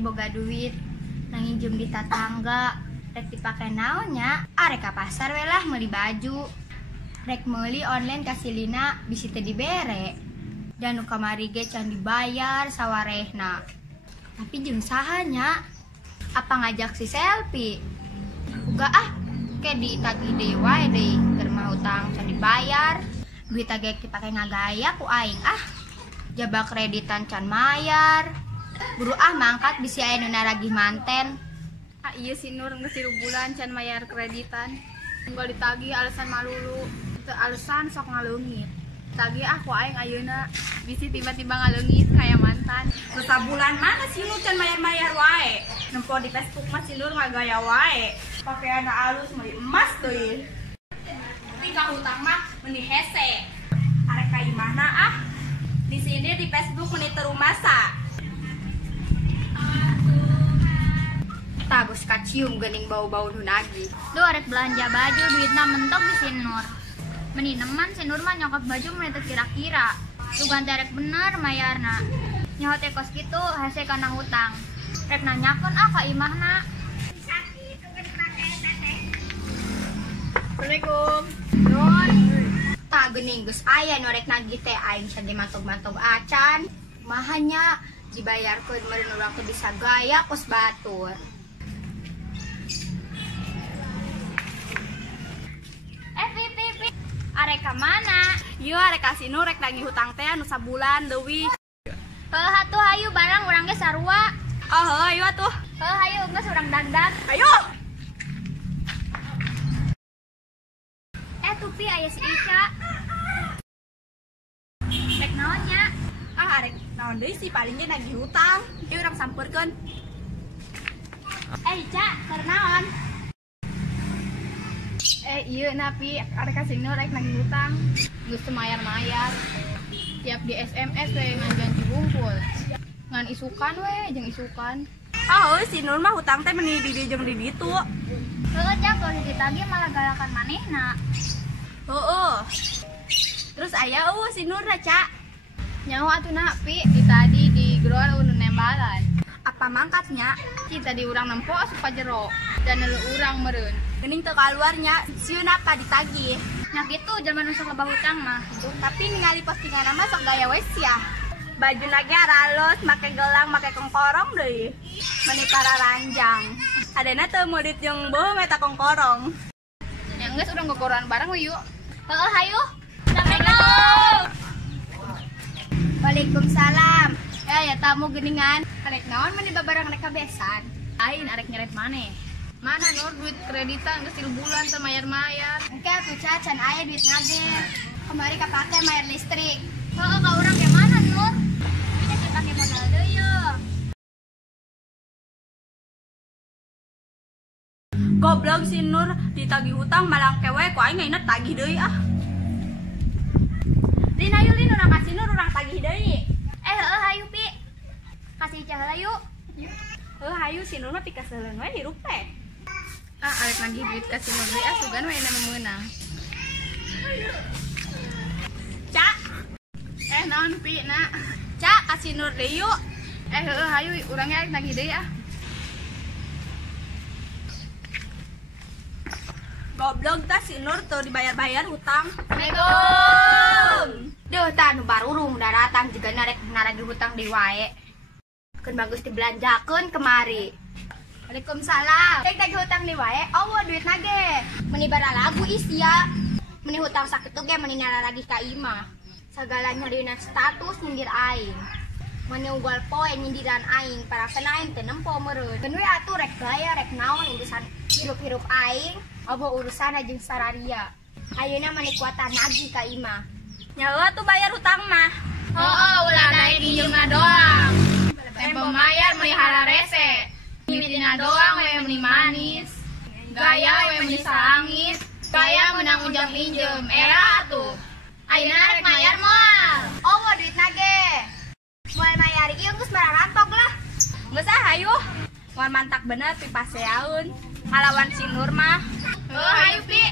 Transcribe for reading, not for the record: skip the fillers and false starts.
boga duit nanginjem di tetangga rek dipake naonnya arek ka pasar we lah meuli baju rek meuli online kasilina bisi teu dibere dan nu kamari ge can dibayar sawarehna tapi jeung sahanya apa ngajak si selfie uga ke ditagih deui wae deui keur mah utang can dibayar duit tagih dipake ngagaya ku aing jaba kreditan can mayar buru mangkat bisi aya nu naragih manten. Iya si Nur geus 3 bulan can mayar kreditan. Enggak ditagih alasan malulu. Teu alasan sok ngaleungit. Tagih ku aing ayeuna bisi tiba-tiba ngaleungit kaya mantan. Sabulan mana si Nur can mayar-mayar wae. Nempo di Facebook mah si Nur ngagaya wae. Pakeana alus meuli emas deui. Tingkah hutang mah meuni hese. Arek ka imahna Di sini di Facebook meuni teu rumasa. Tagus kacium geuning bau-bau nu nagih. Duh arek belanja baju duitna mentok di si Nur. Meni neman si Nur mah nyokot baju meni teu kira-kira. Lu ganti arek bener mayarna. Nyaho teh kos kitu hese kana hutang. Rek nanyakeun ka imahna. Assalamualaikum. Nur. Tah geuning geus aya nu rek nagih teh aing sage mantog-mantog acan. Mahanya dibayarkeun meureun urang teh bisa gaya kos batur. Arek ka mana? Ieu arek ka si Nur rek nagih hutang teh anu sabulan leuwih. Heuh atuh hayu barang urang ge sarua. Ayo atuh. Heuh hayu geus urang dagdag. Ayo. Tupi aya si Ica. Rek naonnya? Arek naon deui sih palingnya nagih hutang. Ieu urang sampeurkeun. Ica, keur naon? Iya napi arek ka si Nur rek nagih hutang. Geus teu mayar-mayar. Tiap di SMS we ngan janji bungkul. Ngan isukan we jeung isukan. Si Nur mah hutang teh meuni di dieu jeung di ditu. Heuh Cak, kalau ditagih malah galakan manehna. Terus aya si Nur Ca. Nyaho atuh napi di tadi di grol unu nembalan. Apa mangkatnya? Kita di urang nempo asup ka jero dan neuleu urang meureun. Geuning teu kaluarnya, sieun apa ditagih. Nya kitu jaman nu sok loba hutang mah. Tapi ningali postingan mah sok gaya we sia. Baju nage ralus, make gelang, make kongkorong deui. Meuni para ranjang. Adena teu modit jeung beuh eta kongkorong. Nya geus urang gogoran bareng we yuk. Heuh hayu. Assalamualaikum. Waalaikumsalam. Ya tamu geuningan. Arek naon meni babarang rek kabesan? Lain arek nyeret maneh. Mana Nur duit kreditan geus 3 bulan teu mayar-mayar. Engke atuh Ca can aya duit nage. Kemari kapake mayar listrik. Heuh ka urang ge mana Nur? Ini dipake modal deui yeuh. Goblok si Nur ditagih hutang malah kewe ku aing inget tagih deui Lin ayo Lin urang kasih Nur urang tagih deui. Heuh hayu Pi. Kasih Ica heula yuk. Hayu si Nur mah pika seuleun we hirup teh. Arek nagih duit ka si Nur deui sugan we na meunang. Ca. Naon Pi na? Ca kasih Nur deui yuk. Heuh hayu urangnya arek nagih deui Goblok tah si Nur teu dibayar-bayar hutang. Assalamualaikum. Duh tah nu barurung daratang juga narek naragih hutang deui wae. Keun bagus dibelanjakeun kemari. Waalaikumsalam. Rek tagih hutang deui wae. Awo duit nage. Meuni bara lagu isia. Meuni hutang sakitu ge meuni naragih ka imah. Sagala nyarina status nyindir aing. Meuni unggal poe nyindiran aing para aing teu nempo meureun. Keun we atuh rek gaya rek naon urusan hirup-hirup aing. Abo urusan jeung sararia. Ayeuna mani kuatan nagih ka imah. Nyawa tuh bayar hutang mah. ulah naik injungna doang. Tempo mayar melihara rese. Mimitina doang we meni manis. Gaya we meni salangit. Gaya menang ujang pinjem. Era atuh. Ayeuna rek mayar moal. Duit nage. Moal mayar ieu geus barang rantok lah. Geus hayu. Moal mantak bener pipaseaun. Ngalawan si Nur mah. Hayu Pi.